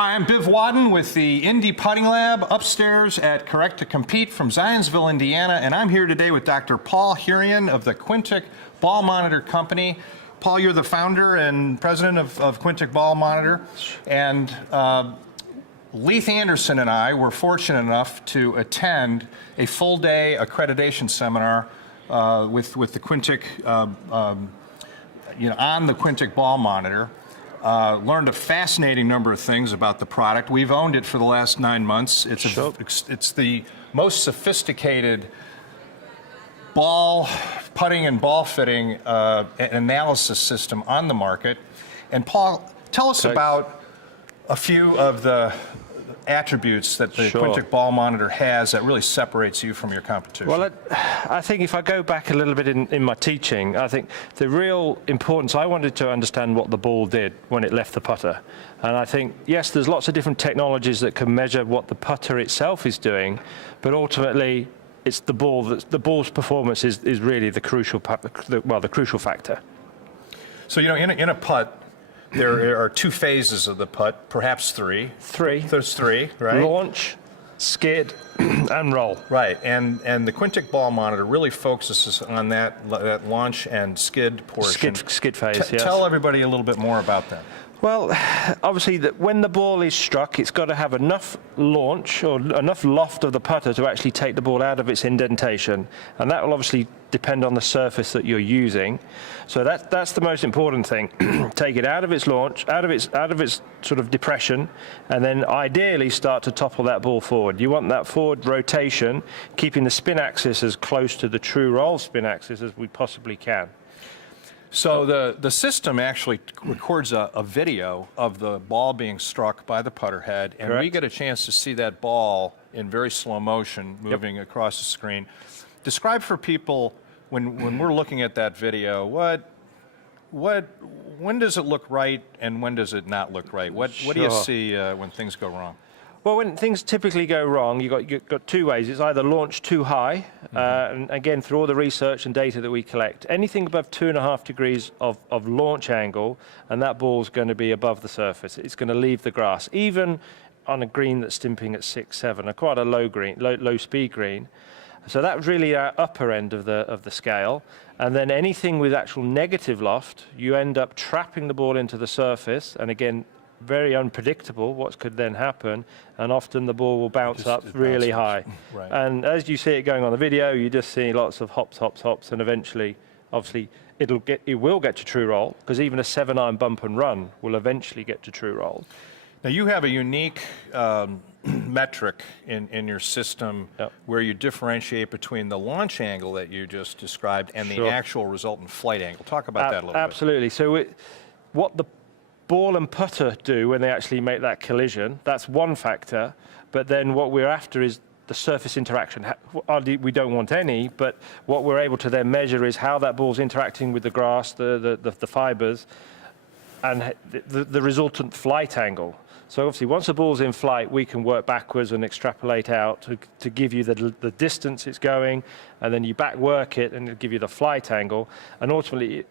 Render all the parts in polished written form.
Hi, I'm Biv Wadden with the Indy Putting Lab upstairs at Correct to Compete from Zionsville, Indiana, and I'm here today with Dr. Paul Herian of the Quintic Ball Monitor Company. Paul, you're the founder and president of Quintic Ball Monitor, and Leith Anderson and I were fortunate enough to attend a full-day accreditation seminar with the Quintic, on the Quintic Ball Monitor. Learned a fascinating number of things about the product. We've owned it for the last 9 months. It's the most sophisticated ball putting and ball fitting analysis system on the market. And Paul, tell us about a few of the attributes that the Quintic Ball Monitor has that really separates you from your competition. Well, I think if I go back a little bit in my teaching, I think the real importance, I wanted to understand what the ball did when it left the putter. And I think, yes, there's lots of different technologies that can measure what the putter itself is doing, but ultimately it's the ball, the ball's performance is really the crucial factor. So, in a putt, there are two phases of the putt, perhaps three. There's three, right? Launch, skid, and roll. Right, and the Quintic Ball Monitor really focuses on that launch and skid portion. Skid phase, yes. Tell everybody a little bit more about that. Well, obviously, when the ball is struck, it's got to have enough launch or enough loft of the putter to actually take the ball out of its indentation, and that will obviously depend on the surface that you're using. So that's the most important thing. Take it out of its launch, out of its sort of depression, and then ideally start to topple that ball forward. You want that forward rotation, keeping the spin axis as close to the true roll spin axis as we possibly can. So the system actually records a video of the ball being struck by the putter head, and we get a chance to see that ball in very slow motion moving across the screen. Describe for people, when we're looking at that video, when does it look right and when does it not look right? What do you see when things go wrong? Well, when things typically go wrong, you've got two ways. It's either launch too high, and again, through all the research and data that we collect, anything above 2.5 degrees of launch angle, and that ball's going to be above the surface. It's going to leave the grass, even on a green that's stimping at 6, 7, quite a low speed green. So that was really our upper end of the scale. And then anything with actual negative loft, you end up trapping the ball into the surface, and again, very unpredictable what could then happen, and often the ball will bounce up really high. Right. And as you see it going on the video, you just see lots of hops, hops, hops, and eventually, obviously, it will get to true roll, because even a 7-iron bump and run will eventually get to true roll. Now you have a unique metric in your system where you differentiate between the launch angle that you just described and the actual resultant flight angle. Talk about that a little bit. Absolutely. So what the ball and putter do when they actually make that collision, that's one factor, but then what we're after is the surface interaction. We don't want any, but what we're able to then measure is how that ball's interacting with the grass, the fibers, and the resultant flight angle. So obviously, once the ball's in flight, we can work backwards and extrapolate out to give you the distance it's going, and then you back work it and it'll give you the flight angle, and ultimately,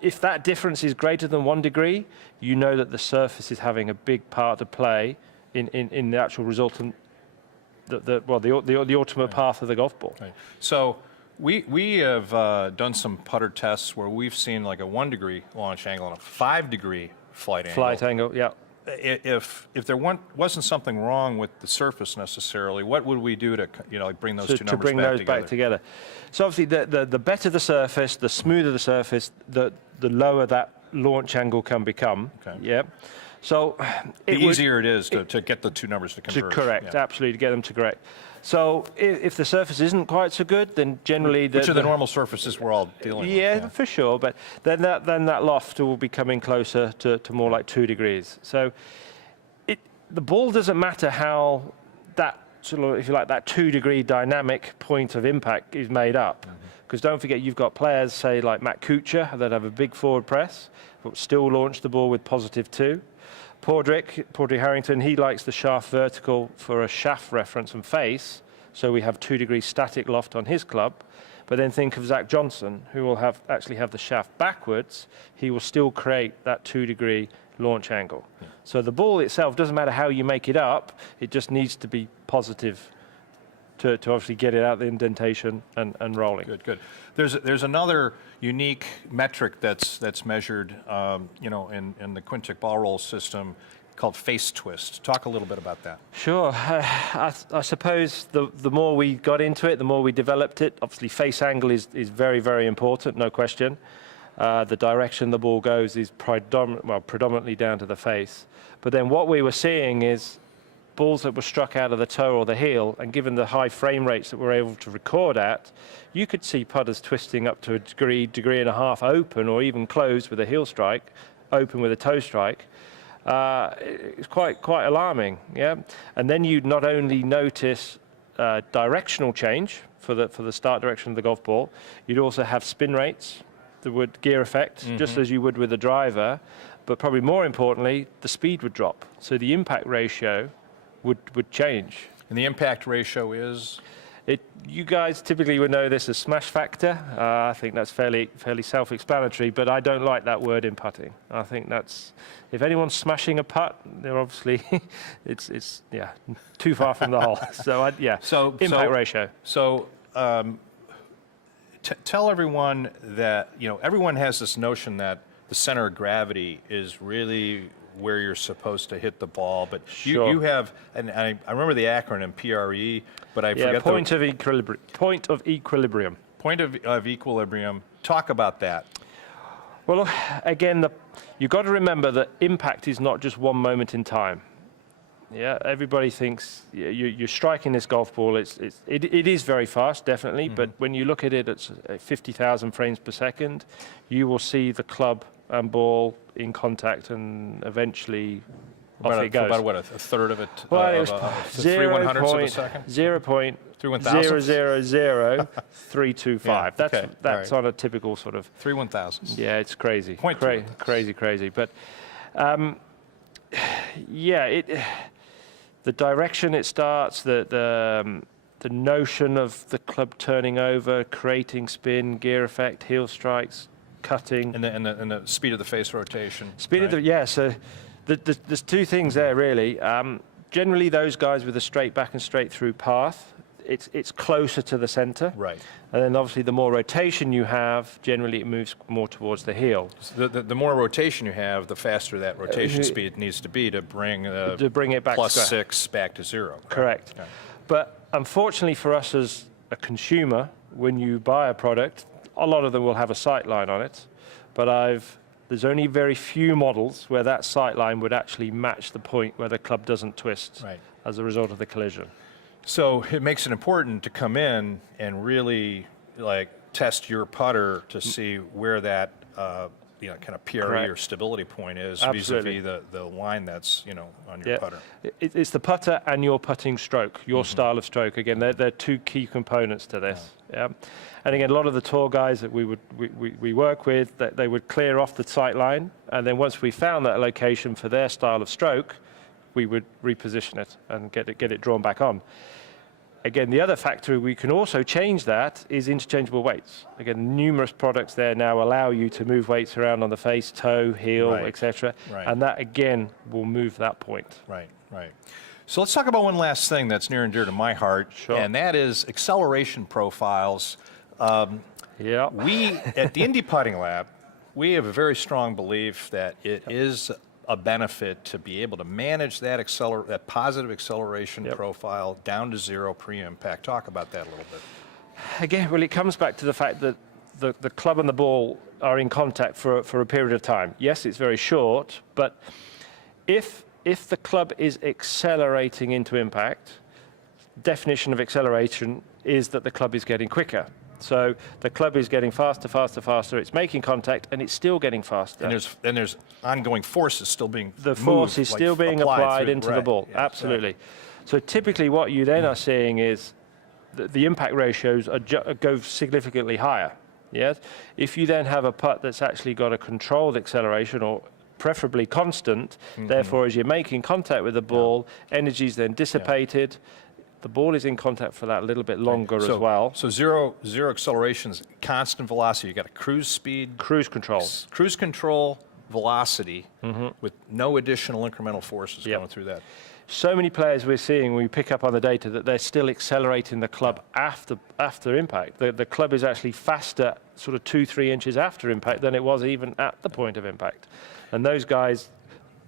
if that difference is greater than 1 degree, you know that the surface is having a big part to play in the actual resultant, the ultimate path of the golf ball. Right. So we have done some putter tests where we've seen like a 1 degree launch angle and a 5 degree flight angle. Flight angle, yeah. If there wasn't something wrong with the surface necessarily, what would we do to bring those two numbers back together? To bring those back together. So obviously, the better the surface, the smoother the surface, the lower that launch angle can become. Okay. Yeah. So the easier it is to get the two numbers to converge. Correct, absolutely, to get them to correct. So if the surface isn't quite so good, then generally which are the normal surfaces we're all dealing with. Yeah, for sure. But then that loft will be coming closer to more like 2 degrees. So the ball doesn't matter how that sort of, if you like, that 2 degree dynamic point of impact is made up. Because don't forget, you've got players, say like Matt Kuchar, that have a big forward press, but still launch the ball with +2. Padraig Harrington, he likes the shaft vertical for a shaft reference and face, so we have 2 degree static loft on his club. But then think of Zach Johnson, who will actually have the shaft backwards. He will still create that 2 degree launch angle. Yeah. So the ball itself, doesn't matter how you make it up, it just needs to be positive to obviously get it out the indentation and rolling. Good, good. There's another unique metric that's measured, you know, in the Quintic ball roll system called face twist. Talk a little bit about that. Sure. I suppose the more we got into it, the more we developed it. Obviously, face angle is very, very important, no question. The direction the ball goes is predominantly down to the face. But then what we were seeing is balls that were struck out of the toe or the heel, and given the high frame rates that we're able to record at, you could see putters twisting up to a degree and a half open, or even closed with a heel strike, open with a toe strike. It's quite alarming, yeah. And then you'd not only notice directional change for the start direction of the golf ball, you'd also have spin rates that would gear effect, just as you would with a driver, but probably more importantly, the speed would drop. So the impact ratio would change. And the impact ratio is? You guys typically would know this as smash factor. I think that's fairly self-explanatory, but I don't like that word in putting. I think that's, if anyone's smashing a putt, they're obviously, it's yeah, too far from the hole. So impact ratio. So tell everyone that, you know, everyone has this notion that the center of gravity is really where you're supposed to hit the ball, but you have, and I remember the acronym PRE, but I forget point of equilibrium. Point of equilibrium. Point of equilibrium. Talk about that. Well, again, you've got to remember that impact is not just one moment in time. Yeah, everybody thinks you're striking this golf ball. It is very fast, definitely, but when you look at it at 50,000 frames per second, you will see the club and ball in contact, and eventually off it goes. About what, a third of it? Well, it was 0.3 of a second? 0.0000325. Yeah, That's on a typical sort of 3/1000. Yeah, it's crazy. Crazy. But yeah, the direction it starts, the notion of the club turning over, creating spin, gear effect, heel strikes, cutting, and the speed of the face rotation. Speed right? of the So there's two things there really. Generally, those guys with a straight back and straight through path, it's closer to the center. Right. And then obviously the more rotation you have, generally it moves more towards the heel. So the more rotation you have, the faster that rotation speed needs to be to bring it back +6 back to 0. Correct. Okay. But unfortunately for us as a consumer, when you buy a product, a lot of them will have a sight line on it, but there's only very few models where that sight line would actually match the point where the club doesn't twist as a result of the collision. So it makes it important to come in and really test your putter to see where that kind of PRE or stability point is vis-a-vis the line that's on your putter. It's the putter and your putting stroke, your style of stroke. Again, they're two key components to this. Yeah. And again, a lot of the tour guys that we work with, they would clear off the sight line, and then once we found that location for their style of stroke, we would reposition it and get it drawn back on. Again, the other factor we can also change that is interchangeable weights. Again, numerous products there now allow you to move weights around on the face, toe, heel, etc. And that, again, will move that point. Right. So let's talk about one last thing that's near and dear to my heart, and that is acceleration profiles. We, at the Indy Putting Lab, we have a very strong belief that it is a benefit to be able to manage that positive acceleration profile down to 0 pre-impact. Talk about that a little bit. Again, well, it comes back to the fact that the club and the ball are in contact for a period of time. Yes, it's very short, but if the club is accelerating into impact, definition of acceleration is that the club is getting quicker. So the club is getting faster. It's making contact, and it's still getting faster. And there's ongoing forces still being the force is still being applied into the ball. Yeah, absolutely. So typically, what you then are seeing is the impact ratios go significantly higher. Yes. If you then have a putt that's actually got a controlled acceleration, or preferably constant, therefore, as you're making contact with the ball, energy is then dissipated. The ball is in contact for that little bit longer as well. So zero acceleration is constant velocity. You got a cruise speed. Cruise control. Cruise control velocity with no additional incremental forces going through that. So many players we're seeing, we pick up on the data that they're still accelerating the club after impact. The club is actually faster, sort of 2-3 inches after impact than it was even at the point of impact. And those guys,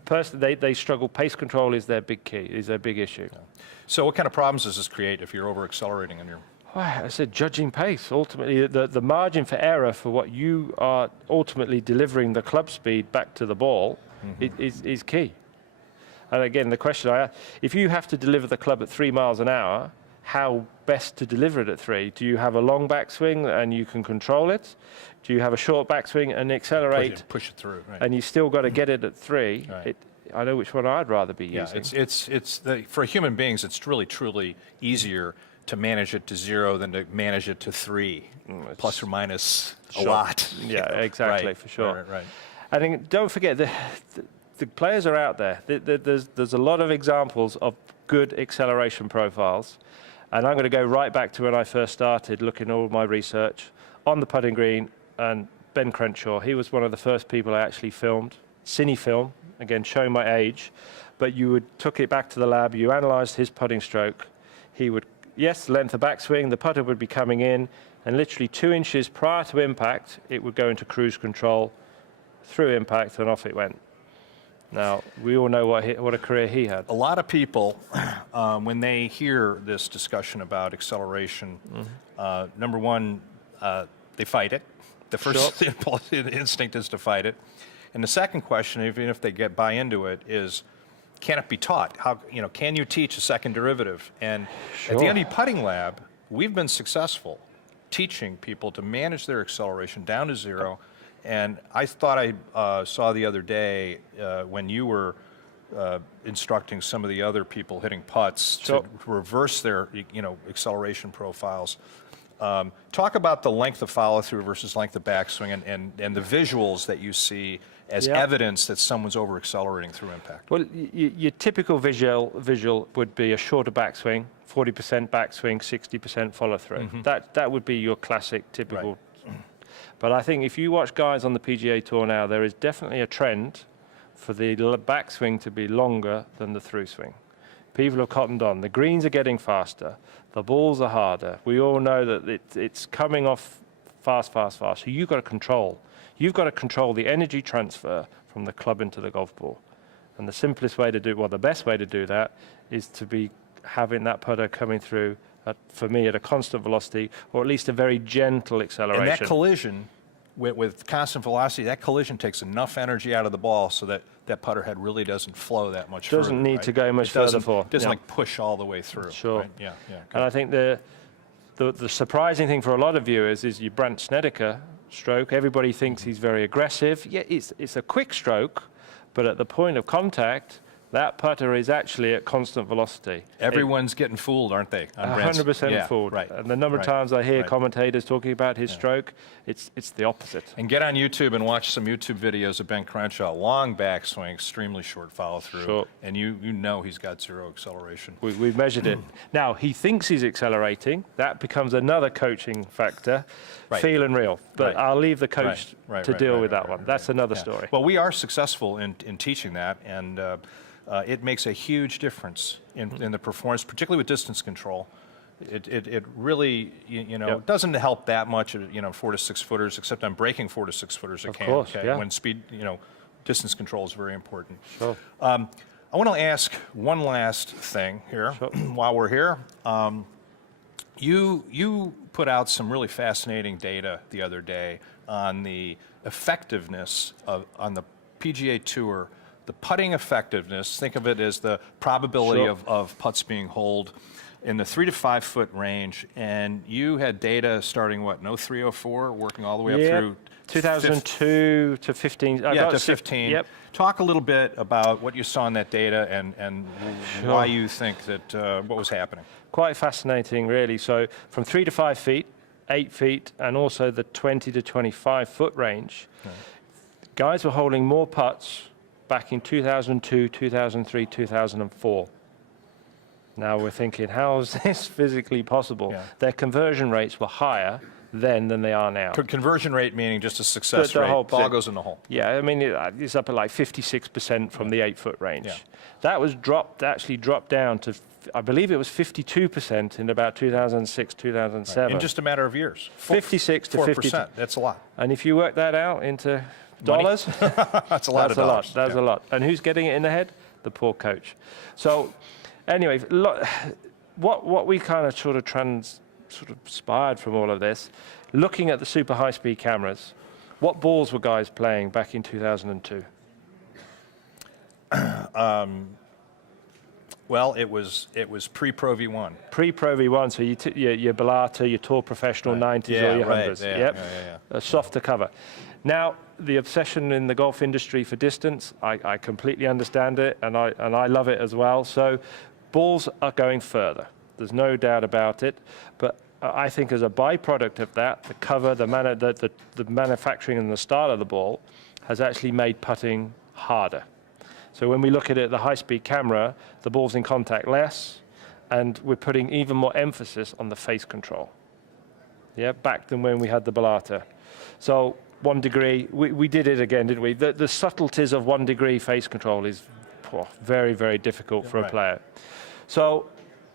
personally, they struggle. Pace control is their big key, is their big issue. Yeah. So what kind of problems does this create if you're over accelerating in your? I said judging pace. Ultimately, the margin for error for what you are ultimately delivering the club speed back to the ball is key. And again, the question I ask, if you have to deliver the club at 3 miles an hour, how best to deliver it at 3? Do you have a long backswing and you can control it? Do you have a short backswing and accelerate? Push it through, right. And you still got to get it at 3. Right. I know which one I'd rather be using. For human beings, it's really, truly easier to manage it to 0 than to manage it to 3, plus or minus a lot. Yeah, exactly, right. for sure. Right. I think, don't forget, the players are out there. There's a lot of examples of good acceleration profiles. And I'm going to go right back to when I first started looking at all my research on the putting green. And Ben Crenshaw, he was one of the first people I actually filmed, cine film, again, showing my age. But took it back to the lab, you analysed his putting stroke. He would, length of backswing, the putter would be coming in, and literally 2 inches prior to impact, it would go into cruise control, through impact, and off it went. Now, we all know what a career he had. A lot of people, when they hear this discussion about acceleration, number one, they fight it. The first instinct is to fight it. And the second question, even if they buy into it, is, can it be taught? Can you teach a second derivative? And at the ND Putting Lab, we've been successful teaching people to manage their acceleration down to 0. And I thought I saw the other day when you were instructing some of the other people hitting putts to reverse their acceleration profiles. Talk about the length of follow-through versus length of backswing and the visuals that you see as evidence that someone's over-accelerating through impact. Well, your typical visual would be a shorter backswing, 40% backswing, 60% follow-through. That would be your classic, typical. Right. But I think if you watch guys on the PGA Tour now, there is definitely a trend for the backswing to be longer than the through swing. People have cottoned on. The greens are getting faster. The balls are harder. We all know that it's coming off fast. So you've got to control. You've got to control the energy transfer from the club into the golf ball. And the simplest way to do, the best way to do that is to be having that putter coming through, for me, at a constant velocity, or at least a very gentle acceleration. And that collision, with constant velocity, that collision takes enough energy out of the ball so that that putter head really doesn't flow that much further. Doesn't need to go much further for. Doesn't like push all the way through. Sure. Right? Yeah. And I think the surprising thing for a lot of viewers is your Brandt Snedeker stroke. Everybody thinks he's very aggressive. Yeah, it's a quick stroke, but at the point of contact, that putter is actually at constant velocity. Everyone's getting fooled, aren't they? 100% fooled. Right. And the number of times I hear commentators talking about his stroke, it's the opposite. And get on YouTube and watch some YouTube videos of Ben Crenshaw. Long backswing, extremely short follow through. Sure. And you know he's got 0 acceleration. We've measured it. Now, he thinks he's accelerating. That becomes another coaching factor, feel and real. But I'll leave the coach to deal with that one. That's another story. Well, we are successful in teaching that, and it makes a huge difference in the performance, particularly with distance control. It really, doesn't help that much, 4 to 6 footers, except I'm breaking 4 to 6 footers. Of course, yeah. When speed, distance control is very important. Sure. I want to ask one last thing here while we're here. You put out some really fascinating data the other day on the effectiveness on the PGA Tour. The putting effectiveness, think of it as the probability of putts being holed in the 3 to 5 foot range. And you had data starting, what, in 03, 04, working all the way up through 2002 to 15. To 15. Yep. Talk a little bit about what you saw in that data and why you think that what was happening. Quite fascinating, really. So from 3 to 5 feet, 8 feet, and also the 20 to 25 foot range, guys were holding more putts back in 2002, 2003, 2004. Now we're thinking, how is this physically possible? Their conversion rates were higher then than they are now. Conversion rate meaning just a success The rate. whole Ball thing. goes in the hole. Yeah, I mean, it's up at like 56% from the 8-foot range. Yeah. That was actually dropped down to, I believe it was 52% in about 2006, 2007. In just a matter of years. 56 to 52. 4%. That's a lot. And if you work that out into Money? dollars, That's a lot of dollars. That's a lot. And who's getting it in the head? The poor coach. So anyway, what we kind of sort of inspired from all of this, looking at the super high-speed cameras, what balls were guys playing back in 2002? Well, it was pre-Pro V1. Pre-Pro V1, so your Bellata, your Tour Professional 90s or your 100s. Yeah, Yep. yeah. A softer cover. Now, the obsession in the golf industry for distance, I completely understand it, and I love it as well. So balls are going further. There's no doubt about it. But I think as a byproduct of that, the cover, the manufacturing and the style of the ball has actually made putting harder. So when we look at it, the high-speed camera, the ball's in contact less, and we're putting even more emphasis on the face control. Yeah, back than when we had the Bellata. So 1 degree, we did it again, didn't we? The subtleties of 1 degree face control is very, very difficult for a player. So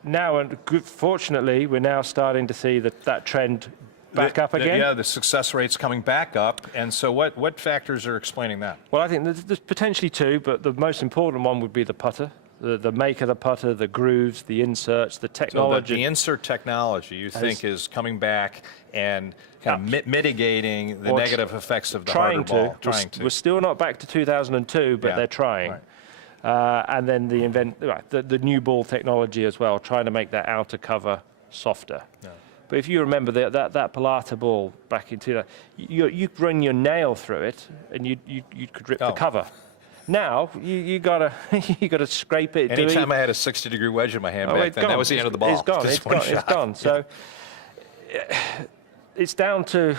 now, and fortunately, we're now starting to see that trend back up again. Yeah, the success rate's coming back up. And so what factors are explaining that? Well, I think there's potentially two, but the most important one would be the putter. The make of the putter, the grooves, the inserts, the technology. So the insert technology, you think, is coming back and kind of mitigating the negative effects of the harder ball. We're still not back to 2002, but they're trying. Right. And then the new ball technology as well, trying to make that outer cover softer. Yeah. But if you remember that Bellata ball back in 2000, you run your nail through it, and you could rip the cover. Now you gotta scrape it. Anytime I had a 60-degree wedge in my hand back then, that was the end of the ball. It's gone. It's gone. So it's down to,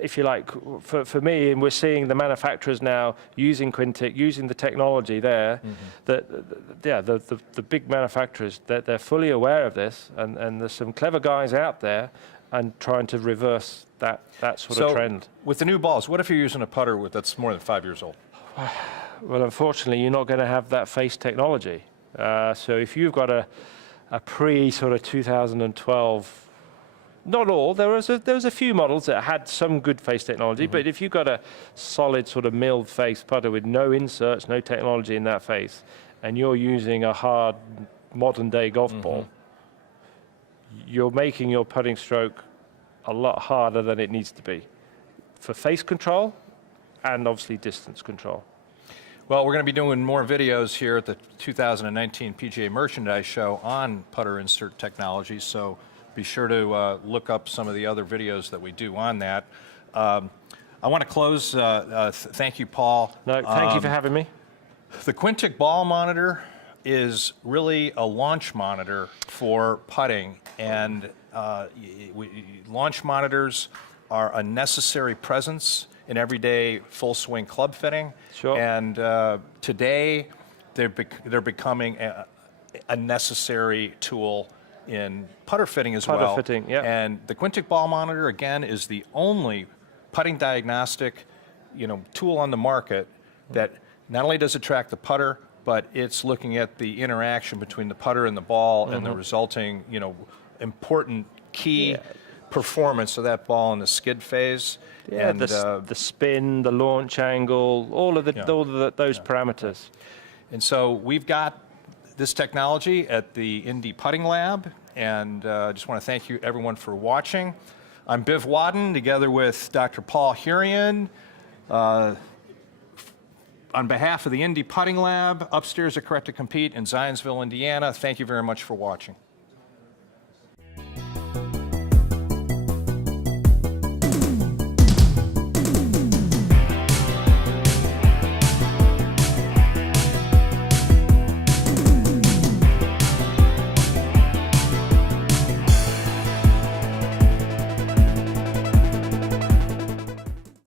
if you like, for me, and we're seeing the manufacturers now using Quintic, using the technology there. The big manufacturers, they're fully aware of this, and there's some clever guys out there and trying to reverse that sort of trend. With the new balls, what if you're using a putter that's more than 5 years old? Well, unfortunately, you're not going to have that face technology. So if you've got a pre sort of 2012, not all, there was a few models that had some good face technology, but if you've got a solid sort of milled face putter with no inserts, no technology in that face, and you're using a hard modern day golf ball, you're making your putting stroke a lot harder than it needs to be for face control and obviously distance control. Well, we're going to be doing more videos here at the 2019 PGA Merchandise Show on putter insert technology, so be sure to look up some of the other videos that we do on that. I want to close. Thank you, Paul. No, thank you for having me. The Quintic ball monitor is really a launch monitor for putting, and launch monitors are a necessary presence in everyday full swing club fitting. Sure. And today they're becoming a necessary tool in putter fitting as well. Putter fitting, yeah. And the Quintic ball monitor, again, is the only putting diagnostic, tool on the market that not only does it track the putter, but it's looking at the interaction between the putter and the ball and the resulting, important key performance of that ball in the skid phase. Yeah, and the spin, the launch angle, all of those parameters. And so we've got this technology at the Indy Putting Lab, and I just want to thank you, everyone, for watching. I'm Biv Wadden, together with Dr. Paul Hurian. On behalf of the Indy Putting Lab, upstairs at Correct to Compete in Zionsville, Indiana, thank you very much for watching.